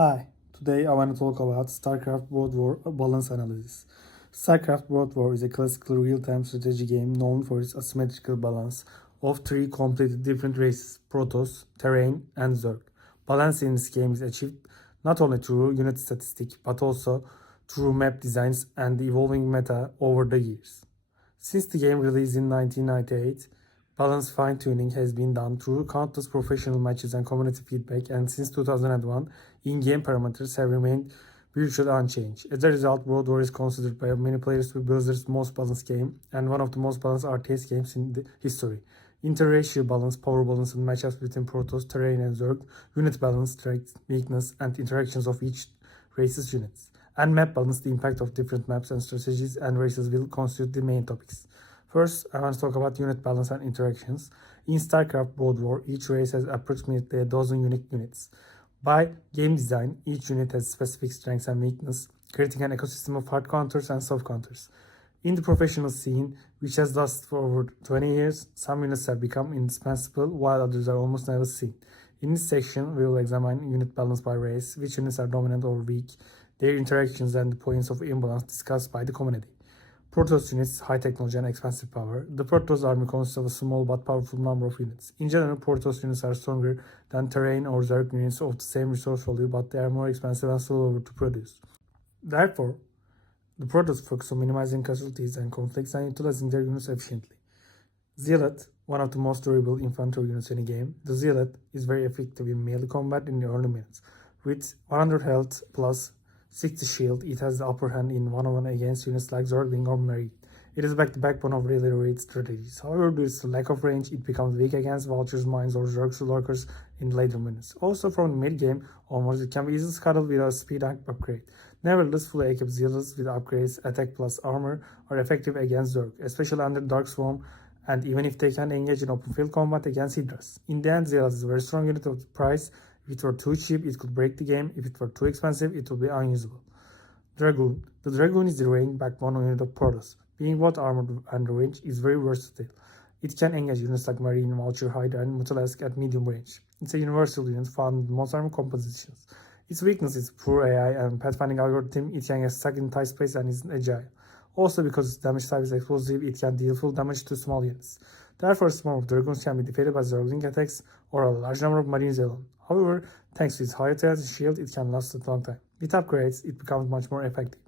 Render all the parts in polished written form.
Hi, today I want to talk about Starcraft Broodwar balance analysis. Starcraft Broodwar is a classical real-time strategy game known for its asymmetrical balance of three completely different races, Protoss, Terrain, and Zerg. Balance in this game is achieved not only through unit statistics but also through map designs and the evolving meta over the years. Since the game released in 1998, balance fine-tuning has been done through countless professional matches and community feedback, and since 2001, in-game parameters have remained virtually unchanged. As a result, World War is considered by many players to be Blizzard's most balanced game and one of the most balanced RTS games in the history. Interracial balance, power balance, and matchups between Protoss, Terrain, and Zerg, unit balance, strength, weakness, and interactions of each race's units, and map balance, the impact of different maps and strategies and races will constitute the main topics. First, I want to talk about unit balance and interactions. In StarCraft Brood War, each race has approximately a dozen unique units. By game design, each unit has specific strengths and weaknesses, creating an ecosystem of hard counters and soft counters. In the professional scene, which has lasted for over 20 years, some units have become indispensable while others are almost never seen. In this section, we will examine unit balance by race, which units are dominant or weak, their interactions and the points of imbalance discussed by the community. Protoss units, high technology and expensive power. The Protoss army consists of a small but powerful number of units. In general, Protoss units are stronger than Terrain or Zerg units of the same resource value, but they are more expensive and slower to produce. Therefore, the Protoss focus on minimizing casualties and conflicts and utilizing their units efficiently. Zealot, one of the most durable infantry units in a game, the Zealot is very effective in melee combat in the early minutes. With 100 health plus 60 shield, it has the upper hand in one-on-one against units like Zergling or Marine. It is the backbone of really raid strategies. However, due to its lack of range, it becomes weak against Vultures, Mines, or Zerg's lurkers in later minutes. Also, from the mid-game onwards, it can be easily scuttled without a speed upgrade. Nevertheless, fully equipped Zealots with upgrades, attack plus armor, are effective against Zerg, especially under Dark Swarm, and even if they can engage in open field combat against Hydras. In the end, Zealot is a very strong unit of the price. If it were too cheap, it could break the game. If it were too expensive, it would be unusable. Dragoon. The Dragoon is the range backbone unit of Protoss. Being both armored and range is very versatile. It can engage units like Marine, Vulture, Hydra, and Mutalisk at medium range. It's a universal unit found in most armor compositions. Its weakness is poor AI and pathfinding algorithm. It can get stuck in tight space and is agile. Also, because its damage type is explosive, it can deal full damage to small units. Therefore, a swarm of Dragons can be defeated by Zergling attacks or a large number of Marines alone. However, thanks to its high attack shield, it can last a long time. With upgrades, it becomes much more effective,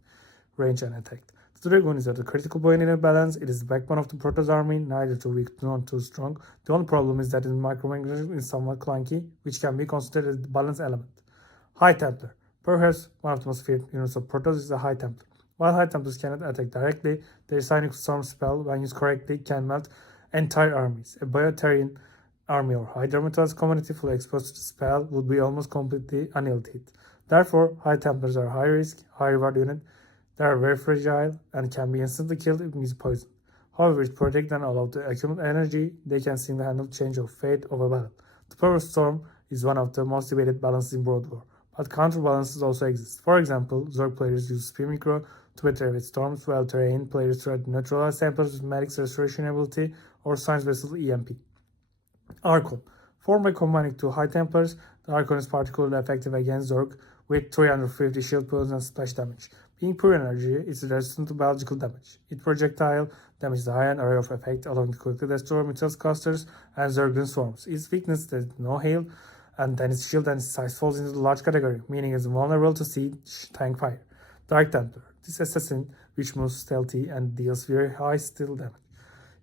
range and attack. The Dragoon is at a critical point in a balance. It is the backbone of the Protoss army, neither too weak nor too strong. The only problem is that its micromanagement is somewhat clunky, which can be considered as the balance element. High Templar. Perhaps one of the most feared units of Protoss is the High Templar. While High Templars cannot attack directly, their Sonic Storm spell, when used correctly, can melt entire armies. A Bioterian army or Hydra Mutalisk community fully exposed to the spell would be almost completely annihilated. Therefore, High Templars are high risk, high reward unit. They are very fragile and can be instantly killed if used poison. However, if protect and allowed to accumulate energy, they can single-handle change of fate of a battle. The Power Storm is one of the most debated balances in Brood War, but counterbalances also exist. For example, Zerg players use Spear Micro to better with storms, while Terrain players try to neutralize samples with Medic's restoration ability or Science Vessel EMP. Archon. Formed by combining two High Templars, the Archon is particularly effective against Zerg with 350 shield points and splash damage. Being pure energy, it's resistant to biological damage. Its projectile damages the high-end area of effect, allowing to quickly destroy Mutalisk clusters and Zerglin swarms. Its weakness is no hail, and then its shield and its size falls into the large category, meaning it's vulnerable to siege, tank fire. Dark Templar. This assassin, which moves stealthy and deals very high steel damage,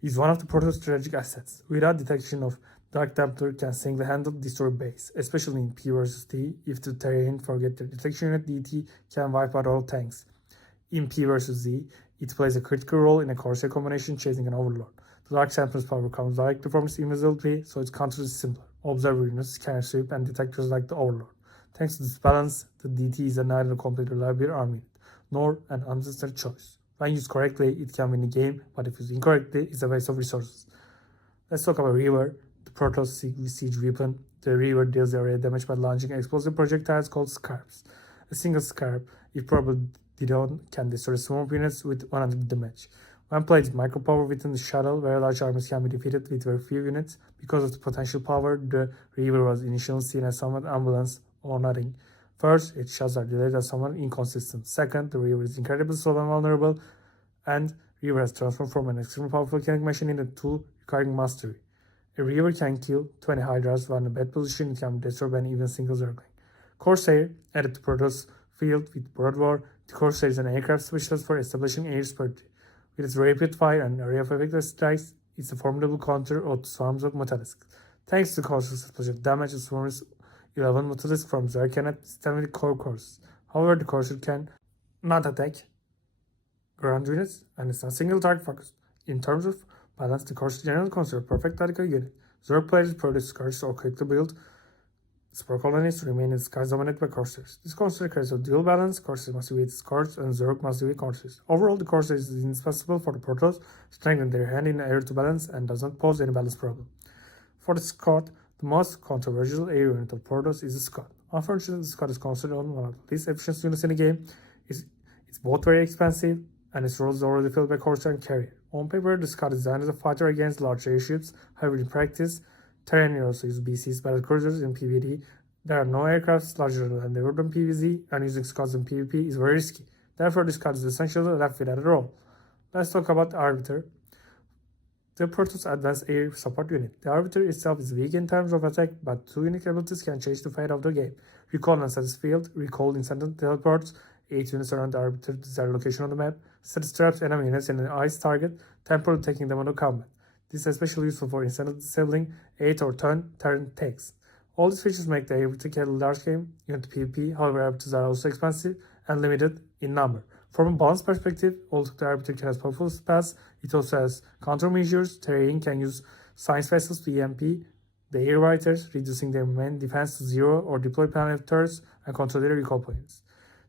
is one of the Protoss strategic assets. Without detection of Dark Templar can single-handedly destroy base, especially in P vs T. If the Terrain forget their detection unit, DT can wipe out all tanks. In P vs Z, it plays a critical role in a Corsair combination chasing an Overlord. The Dark Templar's power comes directly from its invisibility, so its counter is simpler. Observer units, scanner sweep, and detectors like the Overlord. Thanks to this balance, the DT is neither a complete reliable army unit, nor an unnecessary choice. When used correctly, it can win the game, but if used incorrectly, it's a waste of resources. Let's talk about Reaver, the Protoss siege weapon. The Reaver deals area damage by launching explosive projectiles called Scarps. A single Scarp, if properly done, can destroy swarm units with 100 damage. When played with micro power within the shuttle, very large armies can be defeated with very few units. Because of the potential power, the Reaver was initially seen as somewhat ambulance or nothing, First, its shots are delayed and somewhat inconsistent. Second, the Reaver is incredibly slow and vulnerable, and Reaver has transformed from an extremely powerful killing machine into a tool requiring mastery. A Reaver can kill 20 Hydras while in a bad position it can be destroyed by an even single Zergling. Corsair, added to Protoss field with Broodwar, the Corsair is an aircraft specialist for establishing air superiority. With its rapid fire and area of effect strikes, it's a formidable counter to swarms of Mutalisks. Thanks to Corsair's explosive damage, it swarms 11 Mutalisks from Zerg cannot stand with core courses. However, the Corsair can not attack ground units and it's not single target focused. In terms of balance, the Corsair generally considered a perfect tactical unit. Zerg players produce Scourge or quickly build Spore colonies remain in skies dominated by Corsairs. This concept creates a dual balance. Corsairs must evade Scourge and Zerg must evade Corsairs. Overall, the Corsair is indispensable for the Protoss, strengthening their hand in air to balance and does not pose any balance problem. For the Scott, the most controversial air unit of Protoss is the Scott. Unfortunately, the Scott is considered one of the least efficient units in the game. It's both very expensive and its role is already filled by Corsair and Carrier. On paper, the Scott is designed as a fighter against large airships. However, in practice, Terran also uses BCs, battle cruisers in PvD. There are no aircrafts larger than they would in PvZ, and using Scots in PvP is very risky. Therefore, the Scott is essentially left without a role. Let's talk about the Arbiter, the Protoss Advanced Air Support Unit. The Arbiter itself is weak in terms of attack, but two unique abilities can change the fate of the game. Recall and Status Field, Recall instant teleports 8 units around the Arbiter to their location on the map, Status traps enemy units in an ice target, temporarily taking them out of combat. This is especially useful for instantly disabling 8 or 10 turn takes. All these features make the Arbiter a large game unit PvP, however Arbiters are also expensive and limited in number. From a balance perspective, although the Arbiter can have powerful spells, it also has countermeasures. Terrain can use science vessels to EMP the air fighters, reducing their main defense to 0 or deploy penalty turrets and control their recall points.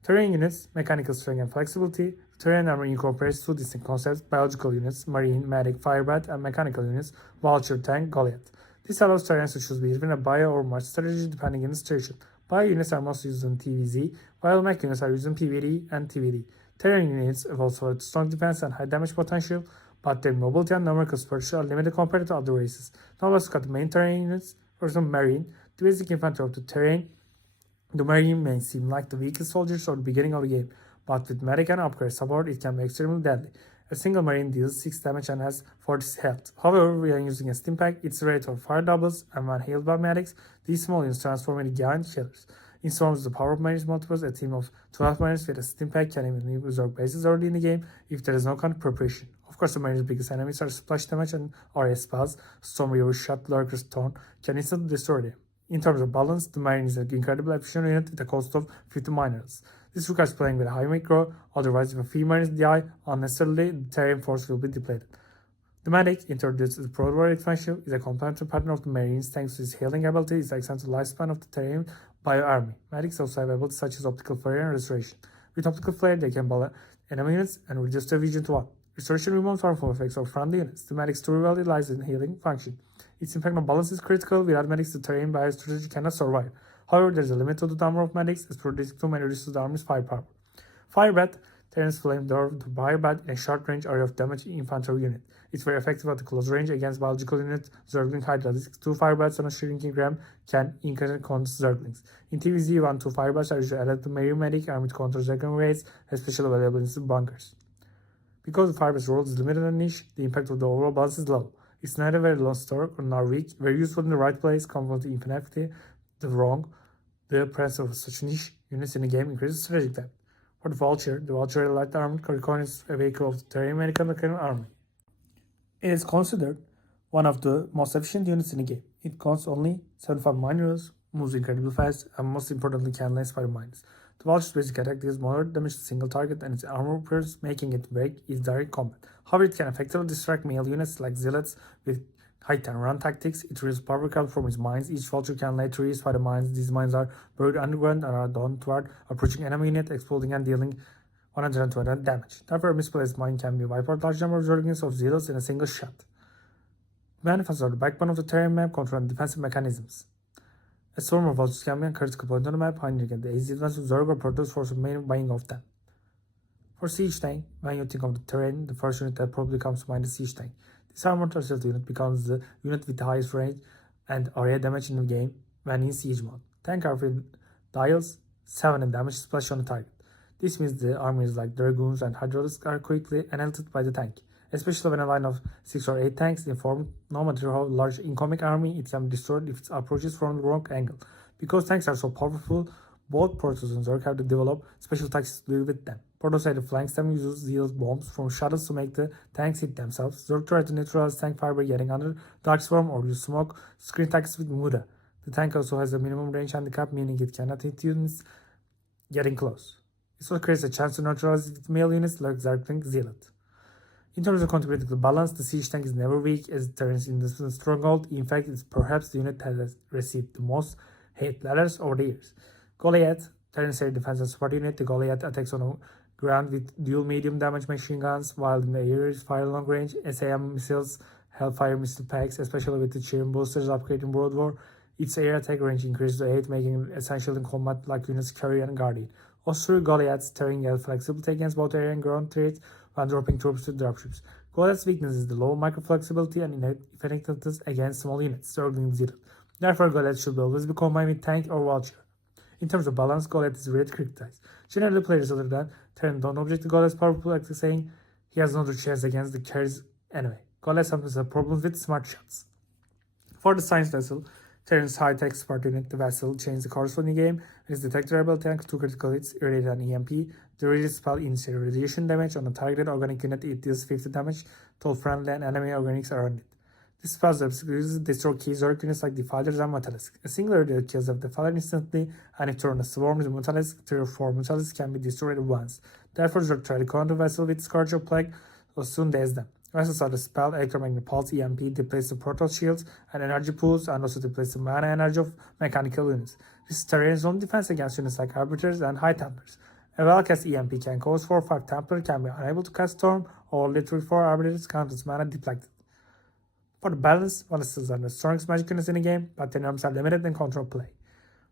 Terrain units, mechanical strength and flexibility. Terrain armor incorporates two distinct concepts: biological units, marine, medic, firebat, and mechanical units, vulture, tank, Goliath. This allows Terrans to choose between a bio or match strategy depending on the situation. Bio units are mostly used in TVZ, while mech units are used in PvD and TVD. Terrain units have also strong defense and high damage potential, but their mobility and numerical support are limited compared to other races. Now let's look at the main terrain units. First, marine, the basic infantry of the terrain. The Marine may seem like the weakest soldiers at the beginning of the game, but with medic and upgrade support, it can be extremely deadly. A single Marine deals 6 damage and has 40 health. However, when using a stim pack, its rate of fire doubles, and when healed by medics, these small units transform into giant killers. In Storms, the power of Marines multiples. A team of 12 Marines with a stim pack can even leave Zerg bases early in the game if there is no kind of preparation. Of course, the Marines' biggest enemies are splash damage and RS spells. Storm Reaver, Shot, Lurker's Taunt can instantly destroy them. In terms of balance, the Marine is an incredibly efficient unit at a cost of 50 minerals. This requires playing with a high macro, otherwise if a few Marines die unnecessarily, the terrain force will be depleted. The Medic, introduced as a Broodwar expansion, is a complementary partner of the Marines thanks to his healing ability. It extends the lifespan of the terrain bio army. Medics also have abilities such as optical flare and restoration. With optical flare, they can balance enemy units and reduce their vision to 1. Restoration removes harmful effects of friendly units. The Medic's true value lies in healing function. Its impact on balance is critical. Without medics, the terrain bio strategy cannot survive. However, there is a limit to the number of medics, as producing too many reduces the army's firepower. Firebat, Terran's flamethrower to Firebat in a short range area of damage infantry unit. It's very effective at the close range against biological units. Zergling Hydra. 2 Firebats on a shrinking ram can encounter Zerglings. In TVZ, 2 Firebats are usually added to Marine Medic armed counter Zergling raids, especially available in bunkers. Because the Firebat's role is limited and niche, the impact of the overall balance is low. It's neither very low store nor weak, very useful in the right place, confront the infinity, the wrong. The presence of such niche units in the game increases strategic depth. For the Vulture light armored Coricon is a vehicle of the terrain American army. It is considered one of the most efficient units in the game. It costs only 75 minerals, moves incredibly fast, and most importantly can last 5 minutes. The Vulture's basic attack deals moderate damage to single target, and its armor repairs, making it break is direct combat. However, it can effectively distract melee units like zealots with hide and run tactics. It removes power count from its mines. Each vulture can lay trees by the mines. These mines are buried underground and are done toward approaching enemy unit, exploding and dealing 120 damage. Therefore, a misplaced mine can be wiped out large number of units of zealots in a single shot. The manifests are the backbone of the terrain map, controlling defensive mechanisms. A swarm of vultures can be a critical point on the map, hiding at the easy advance of Zerg or Protoss force of main buying of them. For Siege Tank, when you think of the terrain, the first unit that probably comes to mind is Siege Tank. This armored assault unit becomes the unit with the highest range and area damage in the game when in siege mode. Tank are with dials, 7 in damage splash on the target. This means the armies like Dragoons and Hydraulics are quickly annihilated by the tank, especially when a line of 6 or 8 tanks inform. No matter how large incoming army, it can be destroyed if it approaches from the wrong angle. Because tanks are so powerful, both Protoss and Zerg have to develop special tactics to deal with them. Protoss either flanks them uses Zealous bombs from shuttles to make the tanks hit themselves. Zerg try to neutralize tank fire by getting under Dark Swarm or use smoke screen tactics with Muda. The tank also has a minimum range handicap, meaning it cannot hit units getting close. This also creates a chance to neutralize it with melee units like Zergling Zealot. In terms of contributing to balance, the siege tank is never weak as Terran's independent stronghold. In fact, it's perhaps the unit that has received the most hate letters over the years. Goliath, Terran's air defense and support unit. The Goliath attacks on the ground with dual medium damage machine guns, while in the air is fire long range, SAM missiles, Hellfire missile packs, especially with the Cheering boosters upgrade in Broodwar. Its air attack range increases to 8, making it essential in combat like units Carrier and Guardian. Also, Goliath's Terran has flexibility against both air and ground threats when dropping troops to dropships. Goliath's weakness is the low micro-flexibility and effectiveness against small units, struggling zero. Therefore, Goliath should always be combined with tank or vulture. In terms of balance, Goliath is rarely criticized. Generally, players other than Terran don't object to Goliath's powerful attack, saying he has no other chance against the carries anyway. Goliath sometimes has problems with smart shots. For the Science Vessel, Terran's high-tech support unit, the Vessel, changes the course for the game and is detected rebel tank 2 critical hits, irradiated an EMP. The radius spell initiates radiation damage on a targeted organic unit. It deals 50 damage to all friendly and enemy organics around it. This spell uses destroy key Zerg units like Defilers and Mutalisks. A single radio kills the Defiler instantly, and if thrown a swarm with Mutalisk, 3 or 4 Mutalisks can be destroyed at once. Therefore, Zerg try to counter Vessel with Scourge or Plague, or soon daze them. Vessels are the spell, electromagnetic pulse, EMP, deplace the Protoss shields and energy pools, and also deplace the mana energy of mechanical units. This is Terran's own defense against units like Arbiters and High Templars. A well-cast EMP can cause 4 or 5 Templar can be unable to cast Storm, or literally 4 Arbiters count as mana depleted. For the balance, Ballistas are the strongest magic units in the game, but their numbers are limited and control play.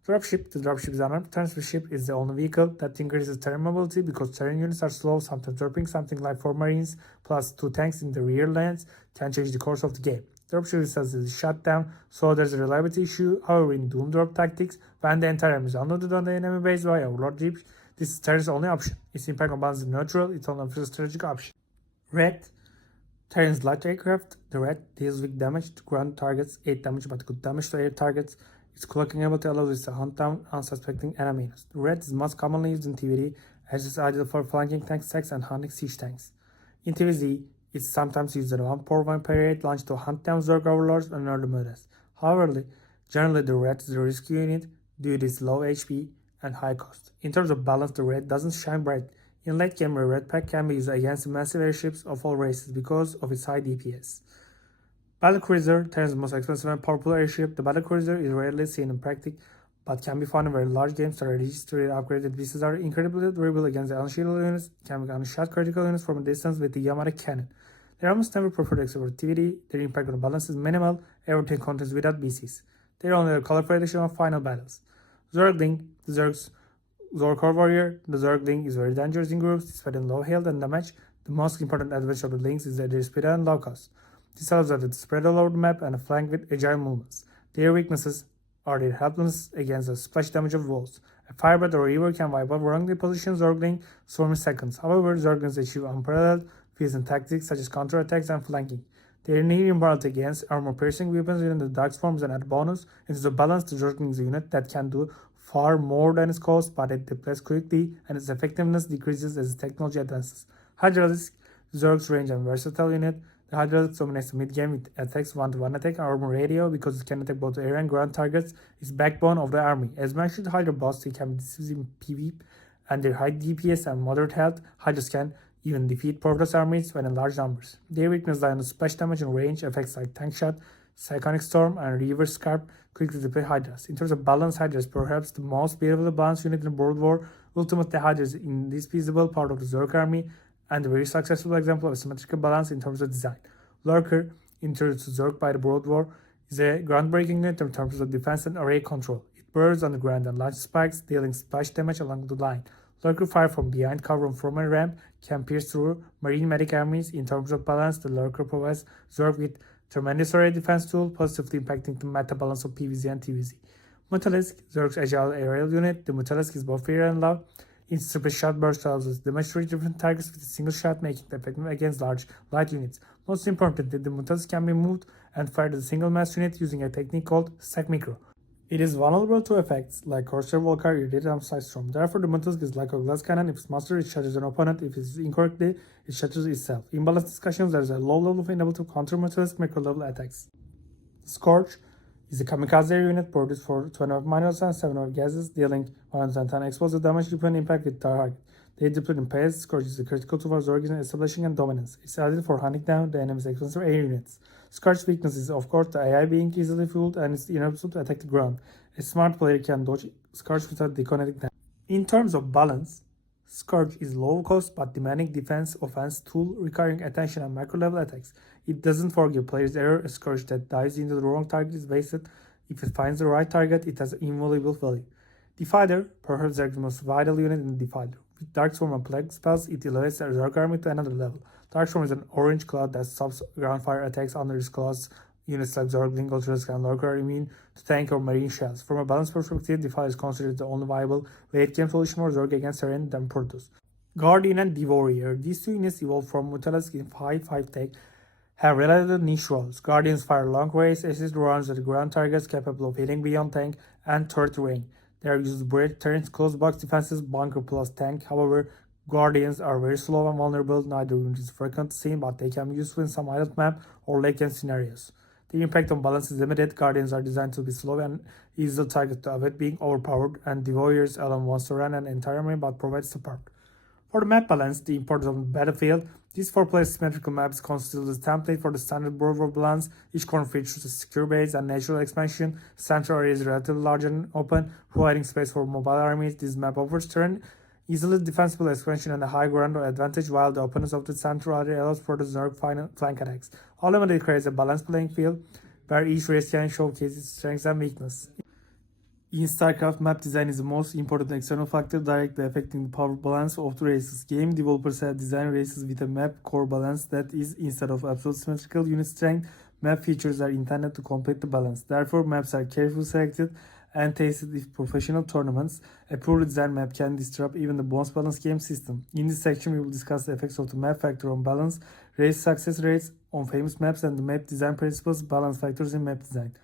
Dropship. The dropship is an unarmed transfer ship, is the only vehicle that increases Terran mobility because Terran units are slow, sometimes dropping something like 4 Marines plus 2 tanks in the rear lanes can change the course of the game. Dropship is shut down, so there's a reliability issue. However, in Doom Drop tactics, when the entire army is unloaded on the enemy base by Overlord Jeeps, this is Terran's only option. Its impact on balance is neutral, it's only a strategic option. Red. Terran's light aircraft. The Red deals weak damage to ground targets, 8 damage but good damage to air targets. Its cloaking ability allows it to hunt down unsuspecting enemies. The Red is most commonly used in TVD as it's ideal for flanking tank stacks and hunting siege tanks. In TVZ, it's sometimes used as a 1-4-1 parade launch to hunt down Zerg overlords and early murders. However, generally the Red is the rescue unit due to its low HP and high cost. In terms of balance, the Red doesn't shine bright. In late game, a Red pack can be used against massive airships of all races because of its high DPS. Battlecruiser, Terran's most expensive and powerful airship. The Battlecruiser is rarely seen in practice, but can be found in very large game strategies. Upgraded pieces are incredibly durable against the unshielded units, can be unshot critical units from a distance with the Yamada cannon. They are almost never preferred except for TVD. Their impact on the balance is minimal, everything contains without BCs. They are only a colorful edition of final battles. Zergling, the Zerg's Zorkor warrior. The Zergling is very dangerous in groups, despite low health and damage. The most important advantage of the Lynx is that their speed and low cost. This allows them to spread all over the map and flank with agile movements. Their weaknesses are their helplessness against the splash damage of walls. A Firebird or Reaver can wipe out wrongly positioned Zergling swarm in seconds. However, Zerglings achieve unparalleled feats in tactics such as counterattacks and flanking. They are near imbalance against armor-piercing weapons within the dark swarms and add bonus. It is a balanced Zergling's unit that can do far more than its cost, but it depletes quickly and its effectiveness decreases as technology advances. Hydraulics, Zerg's range and versatile unit. The Hydraulics dominates the mid-game with attacks 1-to-1 attack, armor radio because it can attack both air and ground targets. It's backbone of the army. As mentioned, Hydra bots can be decisive in PvP, and their high DPS and moderate health, Hydras can even defeat Protoss armies when in large numbers. Their weakness lie on the splash damage and range effects like Tank Shot, Cyclonic Storm, and Reaver Scarp quickly deploy Hydras. In terms of balance, Hydra is perhaps the most beautifully balanced unit in Broodwar. Ultimately, Hydra is an indispensable part of the Zerg army, and a very successful example of symmetrical balance in terms of design. Lurker, introduced to Zerg by the Broodwar, is a groundbreaking unit in terms of defense and array control. It burrows on the ground and launches spikes, dealing splash damage along the line. Lurker fire from behind, cover from a ramp, can pierce through marine medic armies. In terms of balance, the Lurker provides Zerg with tremendous array defense tool, positively impacting the meta balance of PvZ and TvZ. Mutalisk, Zerg's agile aerial unit. The Mutalisk is both fear and love. Its super shot burst allows us to damage 3 different targets with a single shot, making it effective against large, light units. Most importantly, the Mutalisk can be moved and fired as a single mass unit using a technique called Stack Micro. It is vulnerable to effects like Corsair Volcar, Irradiate, and Psystorm. Therefore, the Mutalisk is like a glass cannon. If it's mastered, it shatters an opponent. If it's incorrectly, it shatters itself. In balance discussions, there is a low level of enable to counter Mutalisk micro level attacks. Scorch is a kamikaze unit produced for 20 minerals and 7 gases, dealing 110 explosive damage upon impact with target. They deploy in pairs. Scorch is critical to Zorg in establishing and dominance. It's ideal for hunting down the enemy's explosive air units. Scorch's weakness is, of course, the AI being easily fueled and its inability to attack the ground. A smart player can dodge Scorch without deconnecting them. In terms of balance, Scourge is low cost but demanding defense offense tool requiring attention and macro level attacks. It doesn't forgive players' error. A Scourge that dives into the wrong target is wasted. If it finds the right target, it has invaluable value. Defiler, perhaps Zerg's most vital unit in the Defiler. With Darkstorm and Plague spells, it elevates the Zerg army to another level. Darkstorm is an orange cloud that stops ground fire attacks under its claws. Units like Zergling, Ultrask, and Lurker are immune to tank or marine shells. From a balance perspective, Defiler is considered the only viable late-game solution for Zerg against terrain than Protoss. Guardian and Devourer. These two units evolved from Mutalisk in 5-5 tech, have relatively niche roles. Guardians fire long range assist rounds at ground targets capable of hitting beyond tank and turret terrain. They are used to break turrets, close box defenses, bunker plus tank. However, Guardians are very slow and vulnerable. Neither unit is frequently seen, but they can be useful in some island map or late game scenarios. The impact on balance is limited. Guardians are designed to be slow and easily targeted to avoid being overpowered, and Devourers alone wants to run an entire army but provides support. For the map balance, the importance of the battlefield, these 4-player symmetrical maps constitute the template for the standard Broodwar balance. Each corner features a secure base and natural expansion. Central area is relatively large and open, providing space for mobile armies. This map offers terrain, easily defensible expansion, and a high ground advantage, while the openness of the central area allows for the Zerg flank attacks. Ultimately, it creates a balanced playing field where each race can showcase its strengths and weaknesses. In Starcraft, map design is the most important external factor directly affecting the power balance of the races. Game developers have designed races with a map core balance that is, instead of absolute symmetrical unit strength, map features are intended to complete the balance. Therefore, maps are carefully selected and tested in professional tournaments. A poorly designed map can disrupt even the most balanced game system. In this section, we will discuss the effects of the map factor on balance, race success rates on famous maps, and the map design principles, balance factors in map design.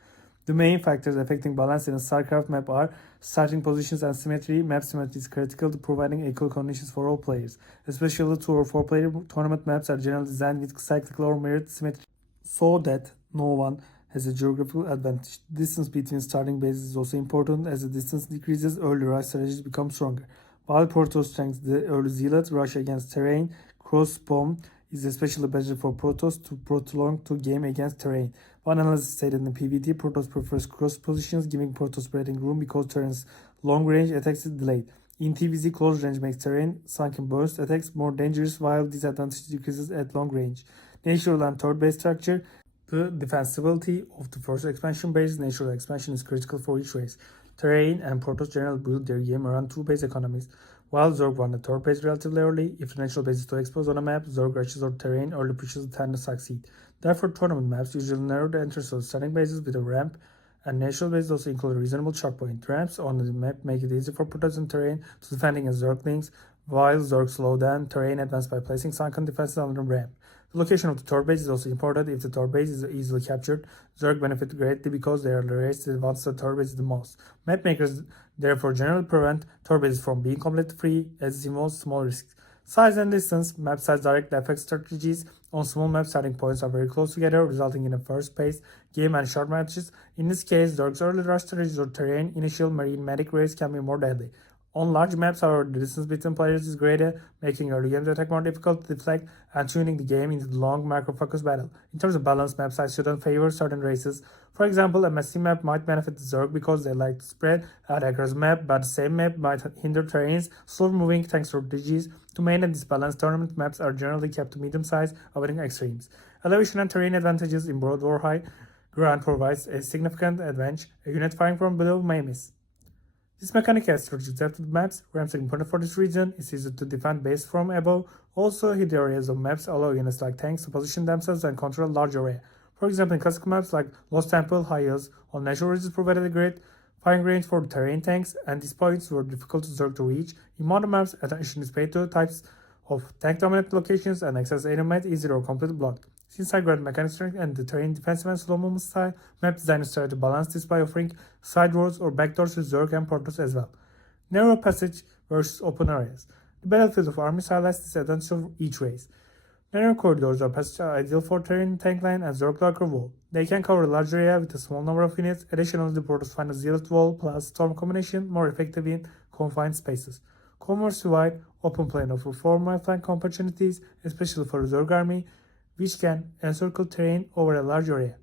The main factors affecting balance in a Starcraft map are starting positions and symmetry. Map symmetry is critical to providing equal conditions for all players. Especially 2 or 4 player tournament maps are generally designed with cyclical or mirrored symmetry so that no one has a geographical advantage. The distance between starting bases is also important. As the distance decreases, early rush strategies become stronger. While Protoss strengths the early zealot rush against terrain, cross spawn is especially better for Protoss to prolong to game against terrain. One analysis stated in the PvT, Protoss prefers cross positions, giving Protoss breathing room because terrain's long range attacks is delayed. In TvZ, close range makes terrain sunken burst attacks more dangerous, while disadvantage decreases at long range. Natural and third base structure. The defensibility of the first expansion base. Natural expansion is critical for each race. Terrain and Protoss generally build their game around 2 base economies. While Zerg won the third base relatively early, if the natural base is too exposed on a map, Zerg rushes or terrain early pushes tend to succeed. Therefore, tournament maps usually narrow the entrance of starting bases with a ramp, and natural bases also include a reasonable choke point. Ramps on the map make it easy for Protoss and terrain to defending as Zerglings, while Zerg slow down terrain advance by placing sunken defenses on the ramp. The location of the third base is also important. If the third base is easily captured, Zerg benefit greatly because they are the race that wants the third base the most. Map makers therefore generally prevent third bases from being completely free, as it involves small risks. Size and distance. Map size directly affects strategies. On small maps, starting points are very close together, resulting in a first-paced game and short matches. In this case, Zerg's early rush strategies or terrain initial marine medic race can be more deadly. On large maps, however, the distance between players is greater, making early game attack more difficult to deflect and tuning the game into the long macro-focused battle. In terms of balance, map size shouldn't favor certain races. For example, a messy map might benefit the Zerg because they like to spread out across the map, but the same map might hinder terrains, slow-moving tank strategies. To maintain this balance, tournament maps are generally kept to medium size, avoiding extremes. Elevation and terrain advantages in Broodwar high ground provides a significant advantage. A unit firing from below may miss. This mechanic has strategic depth to the maps. Ramps are important for this region. It's easy to defend base from above. Also, hidden areas of maps allow units like tanks to position themselves and control a large area. For example, in classical maps like Lost Temple, High Hills, or natural ridges provided a great firing range for terrain tanks, and these points were difficult to Zerg to reach. In modern maps, attention is paid to types of tank-dominant locations and access area made easier or completely blocked. Since high-grade mechanic strength and the terrain defensive and slow movement style, map designers try to balance this by offering side roads or backdoors with Zerg and portals as well. Narrow passage versus open areas. The battlefield of armies highlights this advantage of each race. Narrow corridors or passages are ideal for terrain tank line and Zerg Lurker wall. They can cover a large area with a small number of units. Additionally, the portals find a zealot wall plus storm combination more effective in confined spaces. Conversely, wide open plain offers formal flank opportunities, especially for a Zerg army, which can encircle terrain over a large area.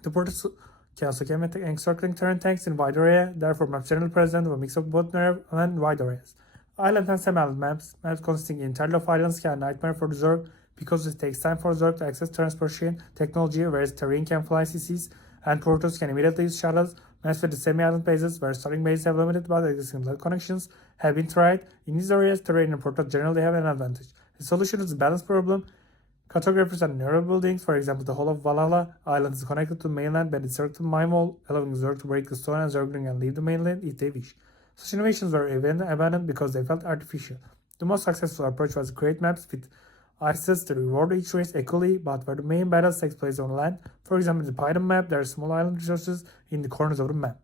The portals can also come with encircling terrain tanks in wide area, therefore maps generally present a mix of both narrow and wide areas. Island and semi-island maps consisting entirely of islands can be a nightmare for the Zerg because it takes time for Zerg to access transportation technology, whereas terrain can fly CCs and portals can immediately use shuttles. Maps with the semi-island bases where starting bases have limited but existing land connections have been tried. In these areas, terrain and portals generally have an advantage. The solution is the balance problem. Cartographers and narrow buildings, for example, the whole of Valhalla Island is connected to the mainland by the circular mine wall, allowing Zerg to break the stone and Zergling and leave the mainland if they wish. Such innovations were abandoned because they felt artificial. The most successful approach was to create maps with ISIS to reward each race equally, but where the main battles take place on land. For example, in the Python map, there are small island resources in the corners of the map.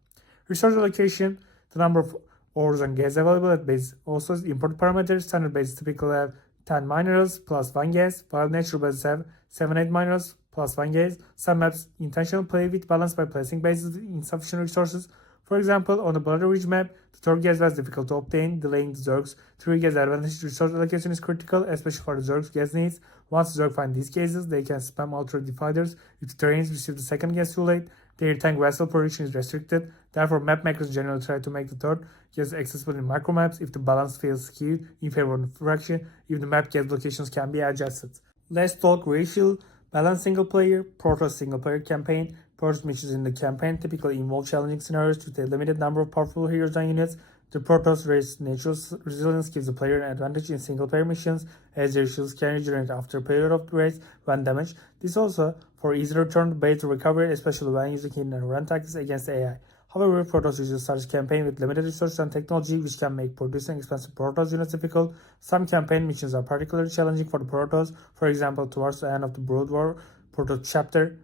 Resource allocation, the number of ores and gas available at base also is important parameter. Standard bases typically have 10 minerals plus 1 gas, while natural bases have 7-8 minerals plus 1 gas. Some maps intentionally play with balance by placing bases with insufficient resources. For example, on the Bloody Ridge map, the third gas was difficult to obtain, delaying the Zerg's 3 gas advantage. Resource allocation is critical, especially for the Zerg's gas needs. Once the Zerg find these gases, they can spam ultra dividers. If the terrains receive the second gas too late, their tank vessel production is restricted. Therefore, map makers generally try to make the third gas accessible in micro maps if the balance feels skewed in favor of the fraction. If the map gas locations can be adjusted. Let's talk racial balance single player, Protoss single player campaign. Protoss missions in the campaign typically involve challenging scenarios with a limited number of powerful heroes and units. The Protoss race's natural resilience gives the player an advantage in single player missions, as their shields can regenerate after a period of the race when damaged. This also for easy return to base recovery, especially when using hidden and run tactics against AI. However, Protoss usually starts a campaign with limited resources and technology, which can make producing expensive Protoss units difficult. Some campaign missions are particularly challenging for the Protoss. For example, towards the end of the Broodwar Protoss chapter,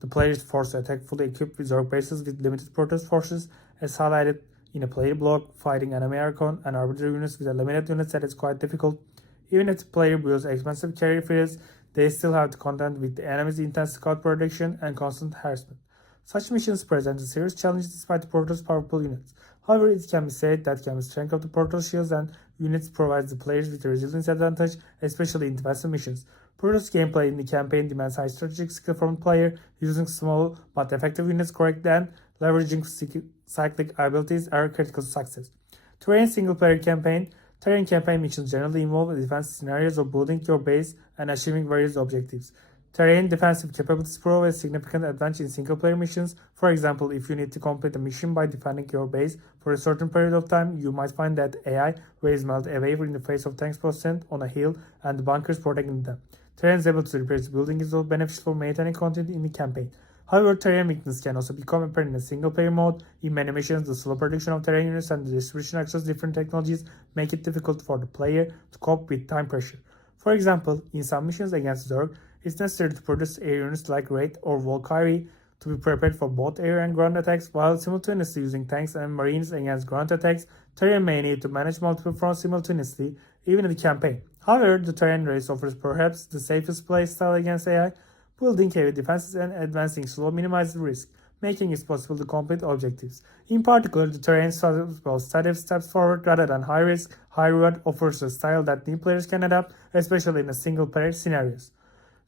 the player is forced to attack fully equipped with Zerg bases with limited Protoss forces, as highlighted in a player block. Fighting enemy Archon and arbitrary units with a limited unit set is quite difficult. Even if the player builds expensive carrier fields, they still have to contend with the enemy's intense scout protection and constant harassment. Such missions present a serious challenge despite the Protoss powerful units. However, it can be said that the strength of the Protoss shields and units provides the players with a resilience advantage, especially in defensive missions. Protoss gameplay in the campaign demands high strategic skill from the player, using small but effective units correctly and leveraging cyclic abilities are critical to success. Terrain single-player campaign. Terrain campaign missions generally involve defensive scenarios of building your base and achieving various objectives. Terrain defensive capabilities provide a significant advantage in single-player missions. For example, if you need to complete a mission by defending your base for a certain period of time, you might find that AI waves melt away in the face of tanks posted on a hill and the bunkers protecting them. Terrain's ability to repair its building is also beneficial for maintaining content in the campaign. However, terrain weakness can also become apparent in a single-player mode. In many missions, the slow production of terrain units and the distribution across different technologies make it difficult for the player to cope with time pressure. For example, in some missions against Zerg, it's necessary to produce air units like Wraith or Valkyrie to be prepared for both air and ground attacks, while simultaneously using tanks and marines against ground attacks. Terrain may need to manage multiple fronts simultaneously, even in the campaign. However, the terrain race offers perhaps the safest play style against AI. Building heavy defenses and advancing slow minimizes risk, making it possible to complete objectives. In particular, the terrain study steps forward rather than high risk, high reward offers a style that new players can adapt, especially in a single-player scenarios.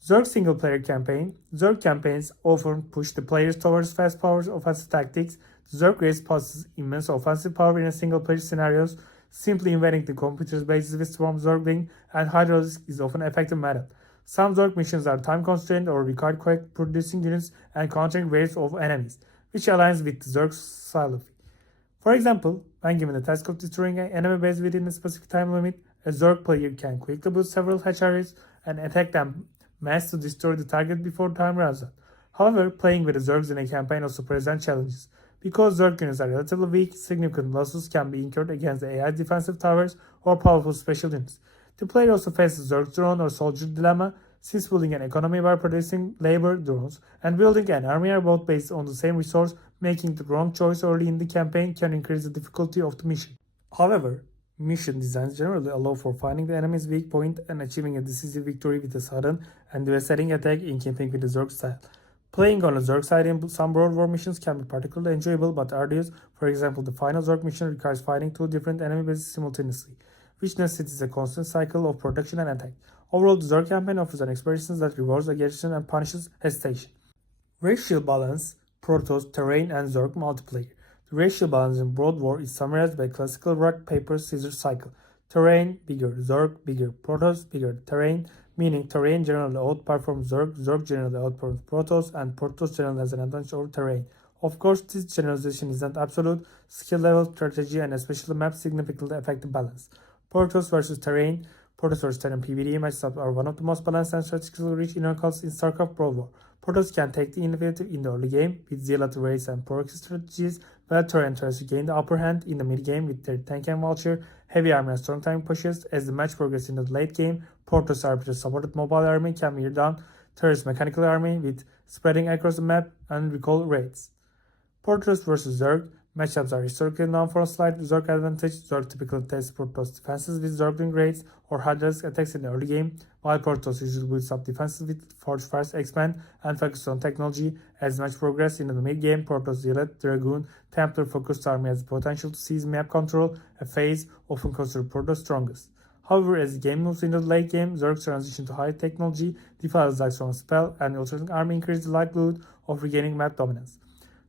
Zerg single-player campaign. Zerg campaigns often push the players towards fast-power offensive tactics. The Zerg race possesses immense offensive power in a single-player scenarios. Simply invading the computer's bases with Swarm Zergling and Hydraulics is often an effective method. Some Zerg missions are time-constrained or require quick producing units and countering waves of enemies, which aligns with Zerg's philosophy. For example, when given the task of destroying an enemy base within a specific time limit, a Zerg player can quickly build several hatcheries and attack them mass to destroy the target before time runs out. However, playing with the Zergs in a campaign also presents challenges. Because Zerg units are relatively weak, significant losses can be incurred against the AI's defensive towers or powerful special units. The player also faces Zerg drone or soldier dilemma, since building an economy by producing labor drones and building an army are both based on the same resource, making the wrong choice early in the campaign can increase the difficulty of the mission. However, mission designs generally allow for finding the enemy's weak point and achieving a decisive victory with a sudden and devastating attack in keeping with the Zerg style. Playing on the Zerg side in some Broodwar missions can be particularly enjoyable but arduous. For example, the final Zerg mission requires fighting two different enemy bases simultaneously, which necessitates a constant cycle of production and attack. Overall, the Zerg campaign offers an experience that rewards aggression and punishes hesitation. Racial balance, Protoss, terrain, and Zerg multiplayer. The racial balance in Broodwar is summarized by classical rock, paper, scissors cycle. Terrain, bigger, Zerg, bigger, Protoss, bigger, terrain, meaning terrain generally outperforms Zerg, Zerg generally outperforms Protoss, and Protoss generally has an advantage over terrain. Of course, this generalization is not absolute. Skill level, strategy, and especially maps significantly affect the balance. Protoss versus terrain. Protoss versus terrain PvE matchups are one of the most balanced and strategically rich inner cults in Starcraft Broodwar. Protoss can take the initiative in the early game with zealot raids and proxy strategies, while terrain tries to gain the upper hand in the mid game with their tank and vulture, heavy army and strong tank pushes. As the match progresses into the late game, Protoss RPG supported mobile army can wear down Terra's mechanical army with spreading across the map and recall raids. Protoss vs Zerg matchups are historically known for a slight Zerg advantage. Zerg typically tests Protoss defenses with Zergling raids or high-risk attacks in the early game, while Protoss usually builds up defenses with Forge Fires expand and focus on technology. As the match progresses into the mid-game, Protoss Zealot, Dragoon, Templar-focused army has the potential to seize map control, a phase often considered Protoss' strongest. However, as the game moves into the late game, Zerg's transition to high technology, defiles like from spell, and alternating army increases the likelihood of regaining map dominance.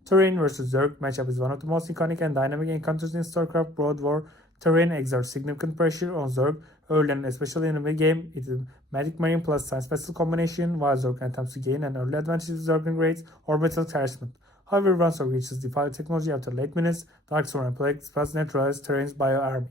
Terrain vs Zerg matchup is one of the most iconic and dynamic encounters in Starcraft Broodwar. Terrain exerts significant pressure on Zerg early and especially in the mid-game. It is a Magic Marine plus Science Vessel combination, while Zerg attempts to gain an early advantage with Zergling raids or metal harassment. However, once Zerg reaches defile technology after late minutes, Darkstorm and Plague spells neutralize Terrain's bio-army.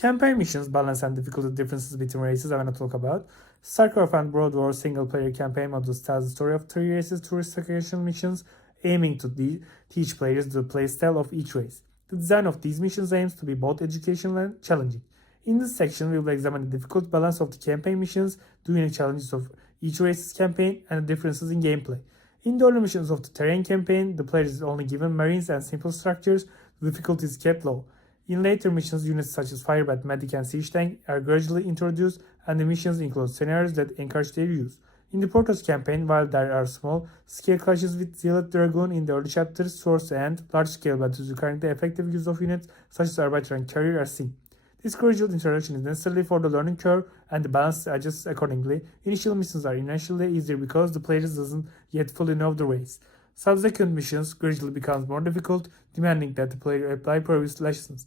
Campaign missions, balance and difficulty differences between races I want to talk about. Starcraft and Broodwar single-player campaign modules tells the story of three races through recreational missions, aiming to teach players the playstyle of each race. The design of these missions aims to be both educational and challenging. In this section, we will examine the difficult balance of the campaign missions, the unique challenges of each race's campaign, and the differences in gameplay. In the early missions of the terrain campaign, the player is only given marines and simple structures, the difficulty is kept low. In later missions, units such as Firebat, Medic, and Siege Tank are gradually introduced, and the missions include scenarios that encourage their use. In the Protoss campaign, while there are small-scale clashes with Zealot Dragoon in the early chapters towards the end, large-scale battles requiring the effective use of units such as Arbiter and Carrier are seen. This gradual introduction is necessary for the learning curve, and the balance adjusts accordingly. Initial missions are initially easier because the player doesn't yet fully know the race. Subsequent missions gradually becomes more difficult, demanding that the player apply previous lessons.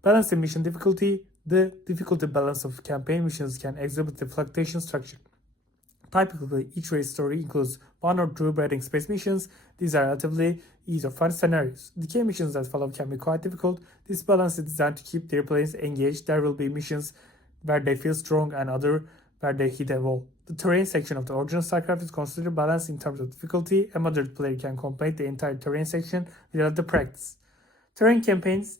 Balancing mission difficulty. The difficulty balance of campaign missions can exhibit a fluctuation structure. Typically, each race story includes one or two breeding space missions. These are relatively easy or fun scenarios. Decay missions that follow can be quite difficult. This balance is designed to keep their players engaged. There will be missions where they feel strong and other where they hit a wall. The terrain section of the original Starcraft is considered balanced in terms of difficulty. A moderate player can complete the entire terrain section without the practice. Terrain campaigns.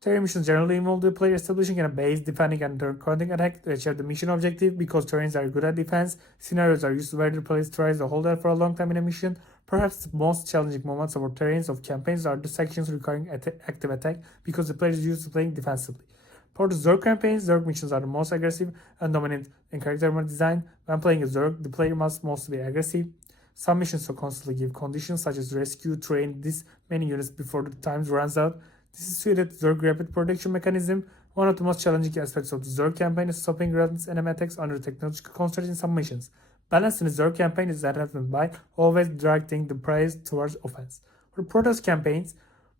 Terrain missions generally involve the player establishing a base, defending and counting attack to achieve the mission objective. Because terrains are good at defense, scenarios are used where the player tries to hold out for a long time in a mission. Perhaps the most challenging moments of terrains of campaigns are the sections requiring active attack because the player is used to playing defensively. For the Zerg campaigns, Zerg missions are the most aggressive and dominant in character design. When playing a Zerg, the player must mostly be aggressive. Some missions will constantly give conditions such as rescue, train this many units before the time runs out. This is suited to Zerg rapid protection mechanism. One of the most challenging aspects of the Zerg campaign is stopping relentless enemy attacks under technological constraints in some missions. Balance in the Zerg campaign is enhanced by always directing the prize towards offense. For Protoss campaigns,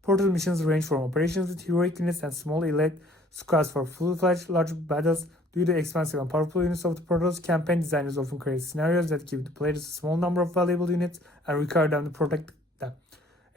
Protoss missions range from operations with heroic units and small elite squads for full-fledged large battles. Due to expensive and powerful units of the Protoss campaign, designers often create scenarios that give the players a small number of valuable units and require them to protect them.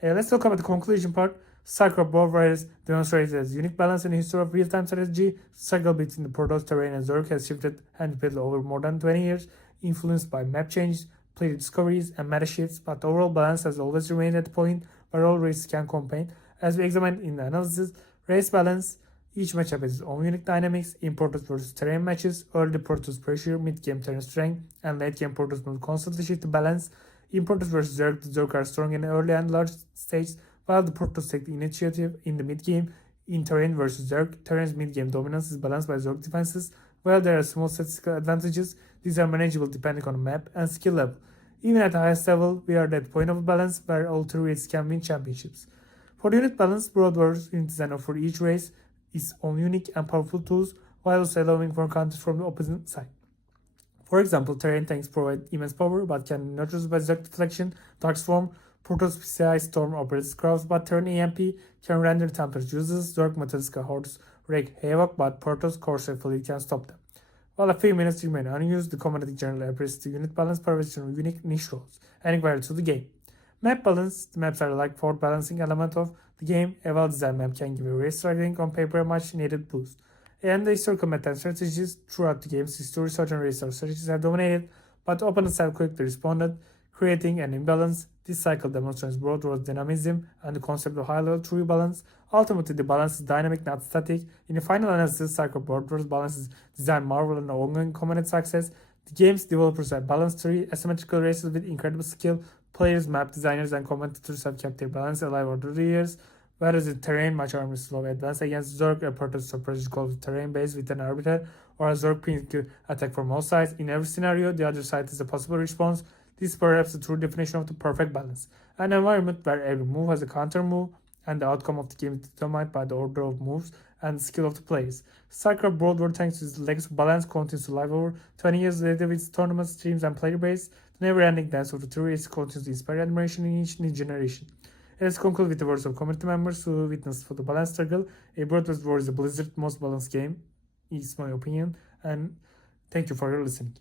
Let's talk about the conclusion part. Starcraft Broodwar has demonstrated its unique balance in the history of real-time strategy. Struggle between the Protoss, terrain, and Zerg has shifted and repeatedly over more than 20 years, influenced by map changes, player discoveries, and meta shifts, but the overall balance has always remained at the point where all races can compete. As we examined in the analysis, race balance, each matchup has its own unique dynamics, in Protoss versus terrain matches, early Protoss pressure, mid-game terrain strength, and late-game Protoss move constantly shift the balance. In Protoss versus Zerg, the Zerg are strong in early and large stages, while the Protoss take the initiative in the mid-game. In terrain versus Zerg, terrain's mid-game dominance is balanced by Zerg defenses. While there are small statistical advantages, these are manageable depending on map and skill level. Even at the highest level, we are at that point of balance where all three races can win championships. For the unit balance, Broodwar's unit design offers each race its own unique and powerful tools, while also allowing for counters from the opposite side. For example, terrain tanks provide immense power but can be neutralized by Zerg deflection, Dark Swarm, Protoss PCI Storm operates Crafts, but terrain EMP can render tempers useless. Zerg Metaliska hordes wreak havoc, but Protoss Corsair fleet can stop them. While a few minutes remain unused, the commodity generally appreciates the unit balance provides unique niche roles, adding value to the game. Map balance, the maps are like fourth balancing element of the game. A well-designed map can give a race struggling on paper a much needed boost. And the historical meta strategies throughout the game's history, certain race strategies have dominated, but opponents have quickly responded, creating an imbalance. This cycle demonstrates Broodwar's dynamism and the concept of high-level true balance. Ultimately, the balance is dynamic, not static. In the final analysis, cycle Broodwar's balance is designed marvel and ongoing community success. The game's developers have balanced three asymmetrical races with incredible skill. Players, map designers, and commentators have kept their balance alive over the years. Whereas in terrain, much army slow advance against Zerg, a Protoss suppresses called terrain base with an arbiter, or a Zerg pink attack from all sides. In every scenario, the other side is a possible response. This is perhaps the true definition of the perfect balance. An environment where every move has a counter move, and the outcome of the game is determined by the order of moves and the skill of the players. Starcraft Broodwar, thanks to its legacy of balance, continues to live over 20 years later with its tournaments, streams, and player base. The never-ending dance of the two races continues to inspire admiration in each new generation. Let's conclude with the words of community members who witnessed for the balance struggle. A Broadway War is a Blizzard most balanced game, is my opinion, and thank you for your listening.